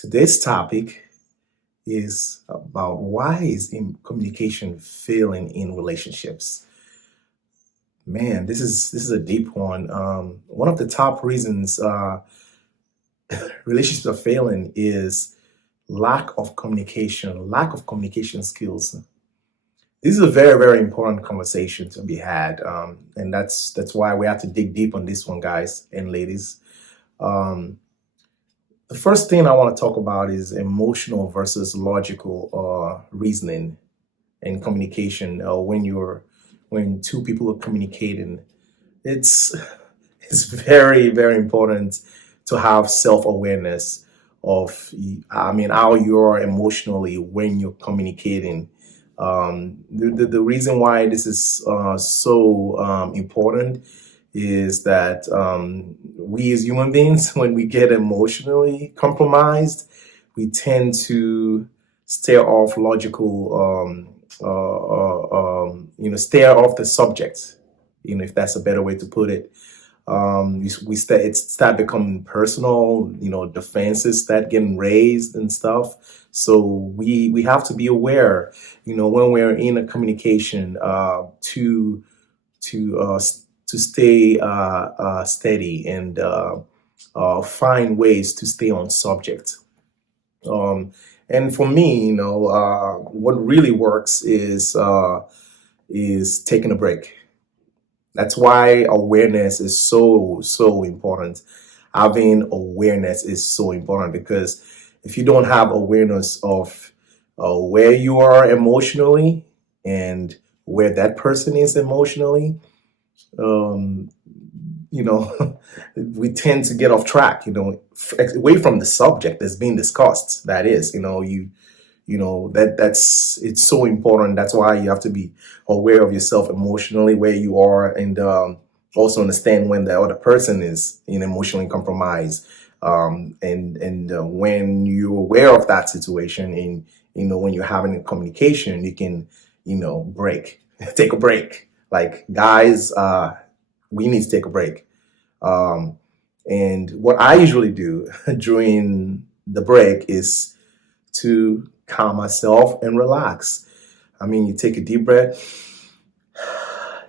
Today's topic is about why is communication failing in relationships. Man, this is a deep one. One of the top reasons relationships are failing is lack of communication skills. This is a very important conversation to be had, and that's why we have to dig deep on this one, guys and ladies. Um, The first thing I want to talk about is emotional versus logical reasoning and communication. When two people are communicating, it's it's very important to have self awareness of how you're emotionally when you're communicating. The reason why this is so important is that we as human beings, when we get emotionally compromised, we tend to stare off logical, stare off the subject, if that's a better way to put it. It start becoming personal, defenses start getting raised and stuff. So we have to be aware, when we're in a communication, to to stay steady and find ways to stay on subject. Um, and for me, what really works is taking a break. That's why awareness is so important. Having awareness is so important because if you don't have awareness of where you are emotionally and where that person is emotionally, um, we tend to get off track, away from the subject that's being discussed. That is, that's it's so important. That's why you have to be aware of yourself emotionally, where you are, and also understand when the other person is in emotionally compromised. And when you're aware of that situation, and when you're having a communication, you can break, take a break. Like, guys, we need to take a break. Um, and what I usually do during the break is to calm myself and relax. I mean, you take a deep breath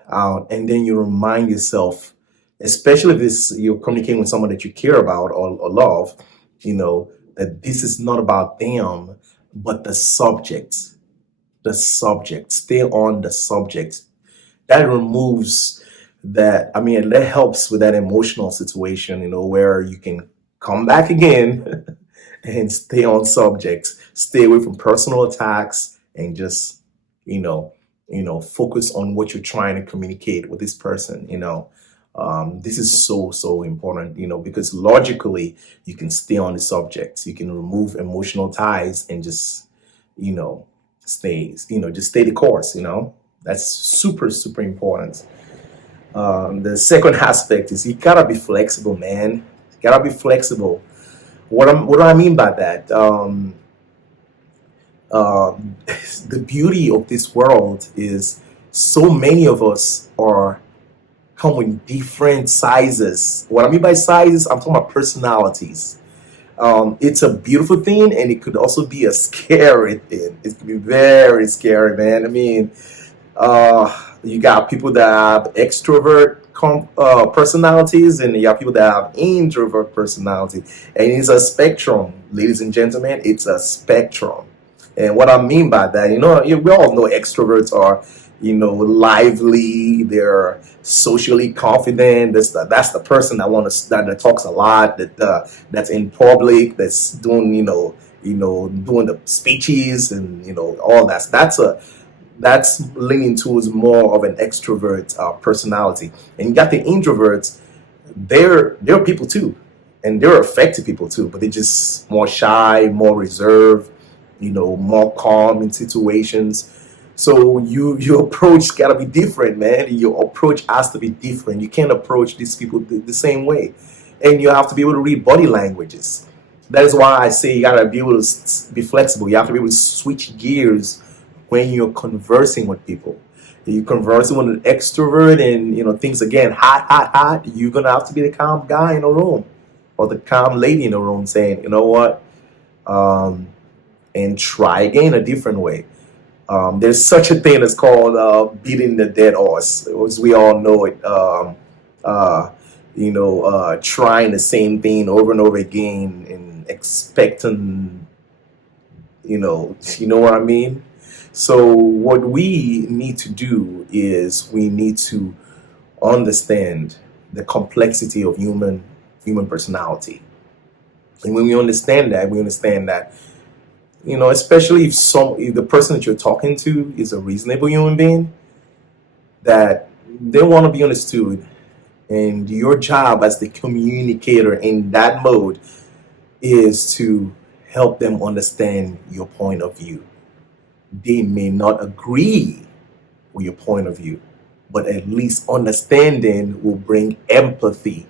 out, and then you remind yourself, especially if you're communicating with someone that you care about or love, that this is not about them, but the subject. The subject. Stay on the subject. That removes that. I mean, that helps with that emotional situation, where you can come back again and stay on subject, stay away from personal attacks, and just focus on what you're trying to communicate with this person. This is so important, because logically you can stay on the subject, you can remove emotional ties and just you know just stay the course. That's super important. The second aspect is you gotta be flexible, man. You gotta be flexible. What do I mean by that? Uh, the beauty of this world is so many of us are come in different sizes. What I mean by sizes, I'm talking about personalities. It's a beautiful thing, and it could also be a scary thing. It could be very scary, man. I mean, you got people that have extrovert personalities, and you have people that have introvert personalities, and it's a spectrum, ladies and gentlemen. It's a spectrum. And what I mean by that, we all know extroverts are, lively. They're socially confident. That's the person that talks a lot. That's in public. That's doing doing the speeches and all that. That's leaning towards more of an extrovert personality. And you got the introverts. They're people too, and they're effective people too, but they're just more shy, more reserved, more calm in situations. So your approach gotta be different, man. Your approach has to be different. You can't approach these people the same way, and you have to be able to read body languages. That is why I say you gotta be able to be flexible. You have to be able to switch gears when you're conversing with people. You're conversing with an extrovert, and things again hot. You're gonna have to be the calm guy in the room, or the calm lady in the room, saying, you know what? um, and try again a different way. There's such a thing as called beating the dead horse, as we all know it. Uh, trying the same thing over and over again and expecting, you know what I mean. So what we need to do is we need to understand the complexity of human personality, and when we understand that, especially if the person that you're talking to is a reasonable human being, that they want to be understood, and your job as the communicator in that mode is to help them understand your point of view. They may not agree with your point of view, but at least understanding will bring empathy.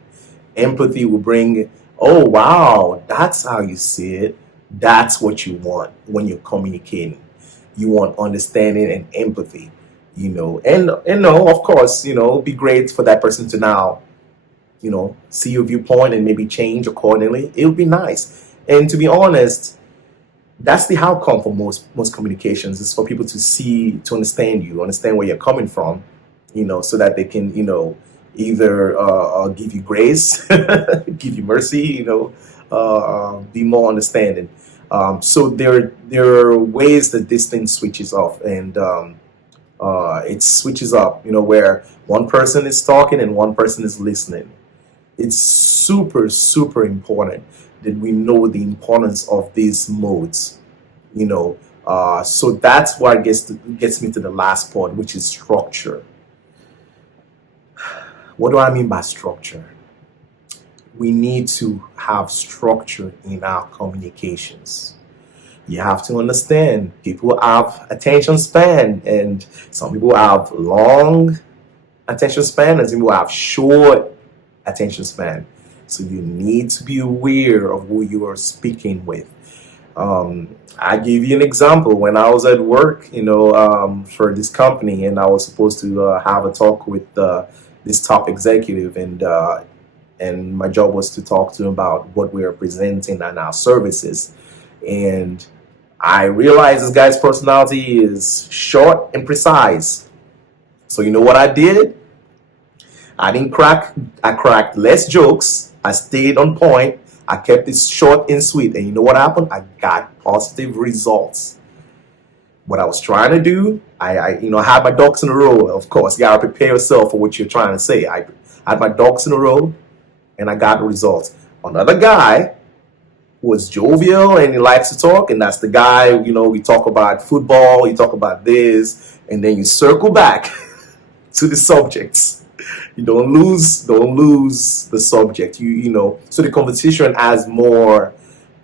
Empathy will bring, oh, wow, that's how you see it. That's what you want when you're communicating. You want understanding and empathy, and no, of course, it'd be great for that person to now, see your viewpoint and maybe change accordingly. It would be nice. And to be honest, that's the outcome for most communications, is for people to see, to understand you, understand where you're coming from, so that they can, either give you grace, give you mercy, be more understanding. So there are ways that this thing switches off, and it switches up, where one person is talking and one person is listening. It's super, super important that we know the importance of these modes, so that's what gets me to the last part, which is structure. What do I mean by structure? We need to have structure in our communications. You have to understand, people have attention span, and some people have long attention span, and some people have short attention span. So you need to be aware of who you are speaking with. I give you an example. When I was at work, for this company, and I was supposed to have a talk with this top executive, and my job was to talk to him about what we are presenting and our services. And I realized this guy's personality is short and precise. So you know what I did? I cracked less jokes. I stayed on point. I kept it short and sweet. And you know what happened? I got positive results. What I was trying to do, I had my ducks in a row. Of course, you gotta prepare yourself for what you're trying to say. I had my ducks in a row, and I got the results. Another guy who was jovial and he likes to talk, and that's the guy, we talk about football, you talk about this, and then you circle back to the subjects. You don't lose the subject. So the conversation has more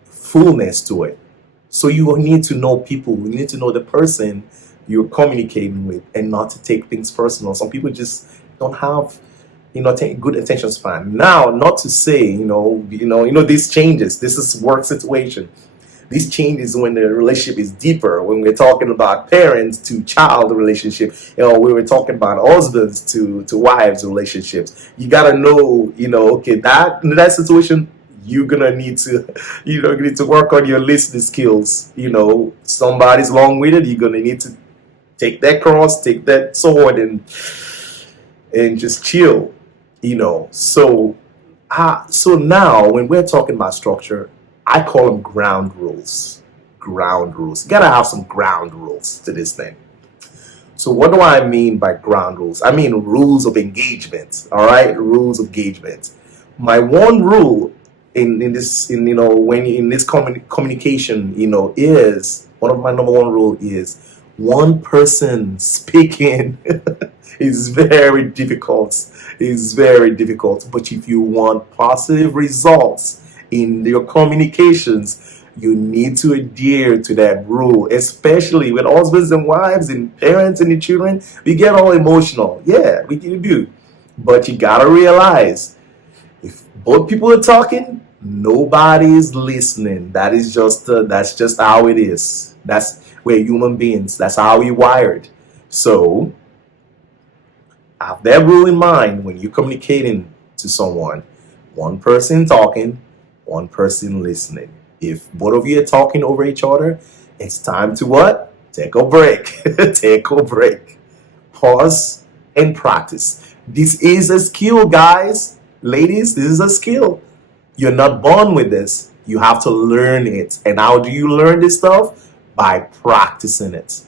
fullness to it. So you need to know people. You need to know the person you're communicating with, and not to take things personal. Some people just don't have, good attention span. Now, not to say, these changes. This is work situation. These changes when the relationship is deeper. When we're talking about parents to child relationship, we were talking about husbands to wives relationships. You gotta know, okay, that in that situation, you're gonna need to, you need to work on your listening skills. Somebody's long-winded. You're gonna need to take that cross, take that sword, and just chill. So now when we're talking about structure, I call them ground rules. Ground rules. You gotta have some ground rules to this thing. So what do I mean by ground rules? I mean rules of engagement. All right, rules of engagement. My one rule in this, when in this communication, is one of my number one rule is one person speaking is very difficult. It's very difficult. But if you want positive results in your communications, you need to adhere to that rule, especially with husbands and wives and parents and the children. We get all emotional. Yeah, we do. But you gotta realize, if both people are talking, nobody is listening. That's just how it is. We're human beings. That's how we wired. So have that rule in mind when you're communicating to someone. One person talking, one person listening. If both of you are talking over each other, it's time to what? Take a break. Take a break. Pause and practice. This is a skill, guys. Ladies, this is a skill. You're not born with this. You have to learn it. And how do you learn this stuff? By practicing it.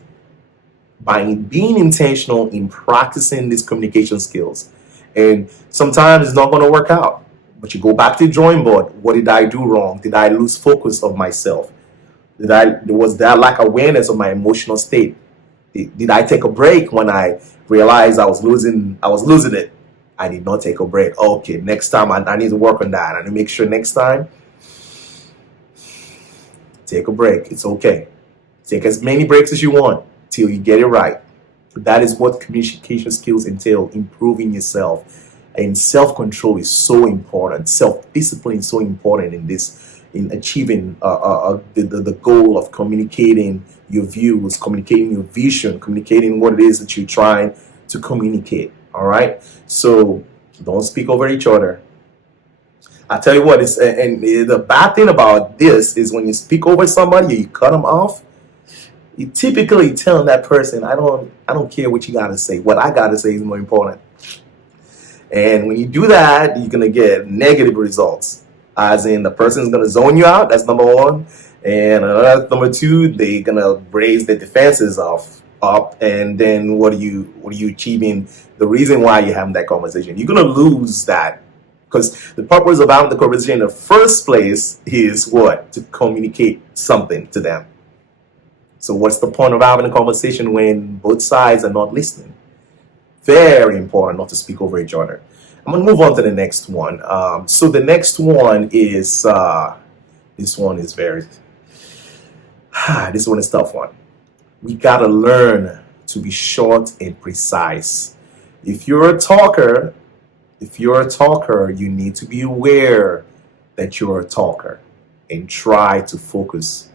By being intentional in practicing these communication skills. And sometimes it's not going to work out. But you go back to the drawing board. What did I do wrong? Did I lose focus of myself? Was there lack awareness of my emotional state? Did I take a break when I realized I was losing it? I did not take a break. Okay, next time I need to work on that. I need to make sure next time take a break. It's okay. Take as many breaks as you want till you get it right. That is what communication skills entail, improving yourself. And self-control is so important. Self-discipline is so important in this, in achieving the goal of communicating your views, communicating your vision, communicating what it is that you're trying to communicate. All right. So don't speak over each other. I tell you what, and the bad thing about this is when you speak over somebody, you cut them off. You typically telling that person, I don't care what you gotta say. What I gotta say is more important. And when you do that, you're gonna get negative results. As in the person's gonna zone you out, that's number one. And number two, they're gonna raise their defenses up, and then what are you achieving? The reason why you're having that conversation, you're gonna lose that. Because the purpose of having the conversation in the first place is what? To communicate something to them. So what's the point of having a conversation when both sides are not listening? Very important not to speak over each other. I'm gonna move on to the next one. So the next one is this one is very this one is a tough one. We gotta learn to be short and precise. If you're a talker, you need to be aware that you're a talker and try to focus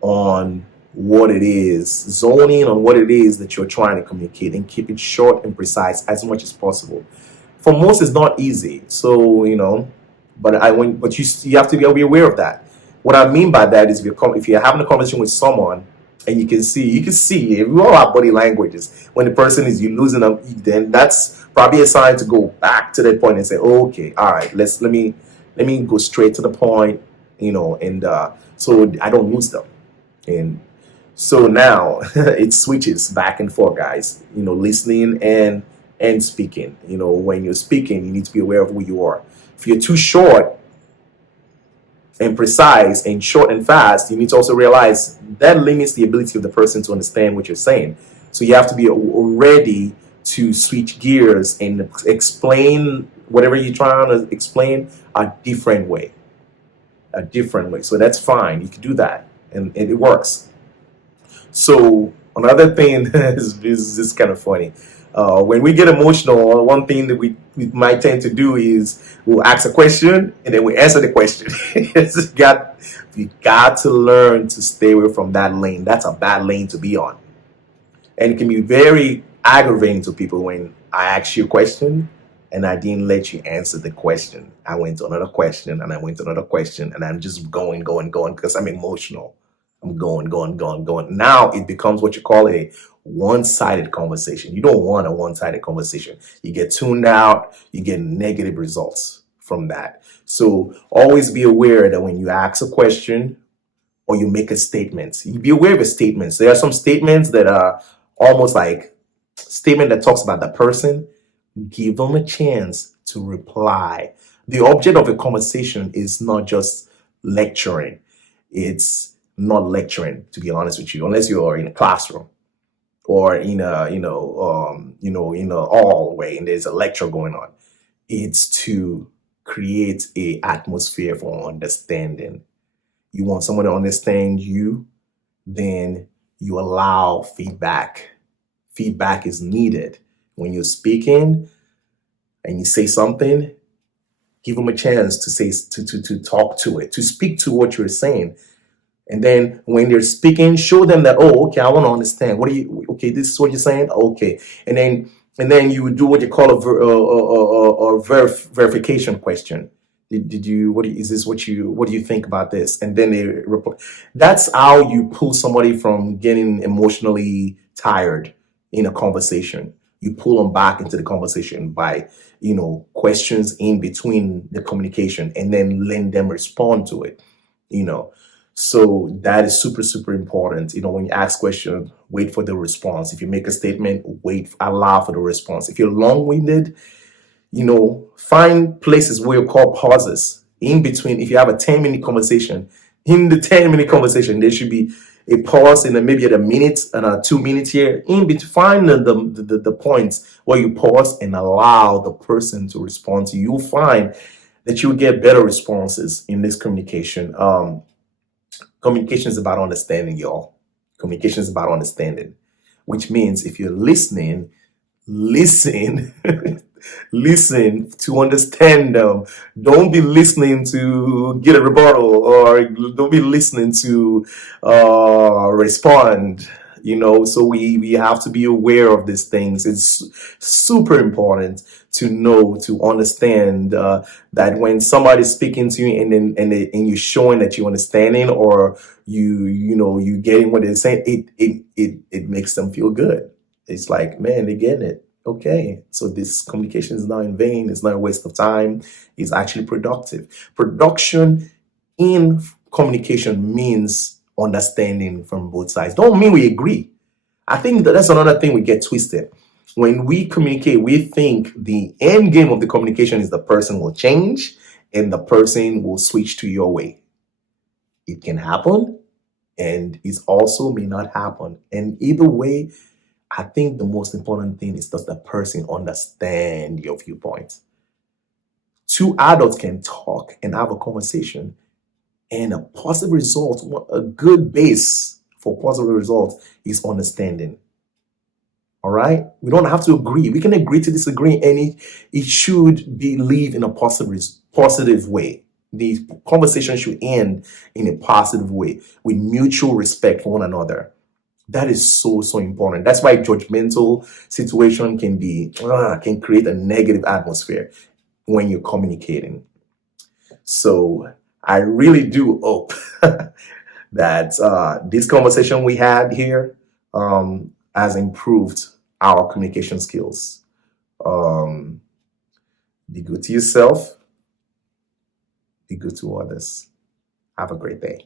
on what it is, zoning on what it is that you're trying to communicate, and keep it short and precise as much as possible. For most, it's not easy. So, but you have to be aware of that. What I mean by that is if you're having a conversation with someone and you can see, we all have body languages. When the person is you losing them, then that's probably a sign to go back to that point and say, okay, all right, let me go straight to the point, and so I don't lose them. And so now it switches back and forth, guys. Listening and speaking. When you're speaking, you need to be aware of who you are. If you're too short and precise and short and fast, you need to also realize that limits the ability of the person to understand what you're saying. So you have to be ready to switch gears and explain whatever you're trying to explain a different way. A different way. So that's fine. You can do that. And it works. So another thing is kind of funny. When we get emotional, one thing that we might tend to do is we'll ask a question and then we answer the question. You got to learn to stay away from that lane. That's a bad lane to be on. And it can be very aggravating to people when I ask you a question and I didn't let you answer the question. I went to another question and I went to another question and I'm just going because I'm emotional. I'm going. Now it becomes what you call a one-sided conversation. You don't want a one-sided conversation. You get tuned out, you get negative results from that. So always be aware that when you ask a question or you make a statement, you be aware of the statements. There are some statements that are almost like statement that talks about the person. Give them a chance to reply. The object of a conversation is not just lecturing. It's not lecturing, to be honest with you, unless you are in a classroom or in a in a hallway and there's a lecture going on. It's to create a atmosphere for understanding. You want someone to understand you, then you allow feedback. Feedback is needed when you're speaking and you say something. Give them a chance to say to talk to it, to speak to what you're saying. And then when they're speaking, show them that, oh, okay, I want to understand. Okay, this is what you're saying? Okay. And then you would do what you call a verification question. Did you what do you, is this what do you think about this? And then they reply. That's how you pull somebody from getting emotionally tired in a conversation. You pull them back into the conversation by, questions in between the communication, and then let them respond to it. you know so that is super super important. When you ask questions, wait for the response. If you make a statement, wait, allow for the response. If you're long-winded, find places where you call pauses in between. If you have a 10-minute conversation, in the 10-minute conversation, there should be a pause in maybe at a minute and a 2 minutes here. In between, find the points where you pause and allow the person to respond to you. You'll find that you'll get better responses in this communication. Communication is about understanding, y'all. Communication is about understanding, which means if you're listening, listen. Listen to understand them. Don't be listening to get a rebuttal, or don't be listening to respond. So we have to be aware of these things. It's super important to know, to understand that when somebody's speaking to you, and then and you're showing that you're understanding, or you getting what they're saying, it makes them feel good. It's like, man, they getting it. Okay, so this communication is not in vain. It's not a waste of time. It's actually productive. Production in communication means understanding from both sides. Don't mean we agree. I think that's another thing we get twisted. When we communicate, we think the end game of the communication is the person will change and the person will switch to your way. It can happen, and it also may not happen. And either way, I think the most important thing is, does the person understand your viewpoint? Two adults can talk and have a conversation, and a positive result, a good base for positive results is understanding. All right? We don't have to agree. We can agree to disagree, and it should be leave in a positive way. The conversation should end in a positive way with mutual respect for one another. That is so so important. That's why judgmental situation can create a negative atmosphere when you're communicating. So I really do hope that this conversation we had here has improved our communication skills. Um, be good to yourself. Be good to others. Have a great day.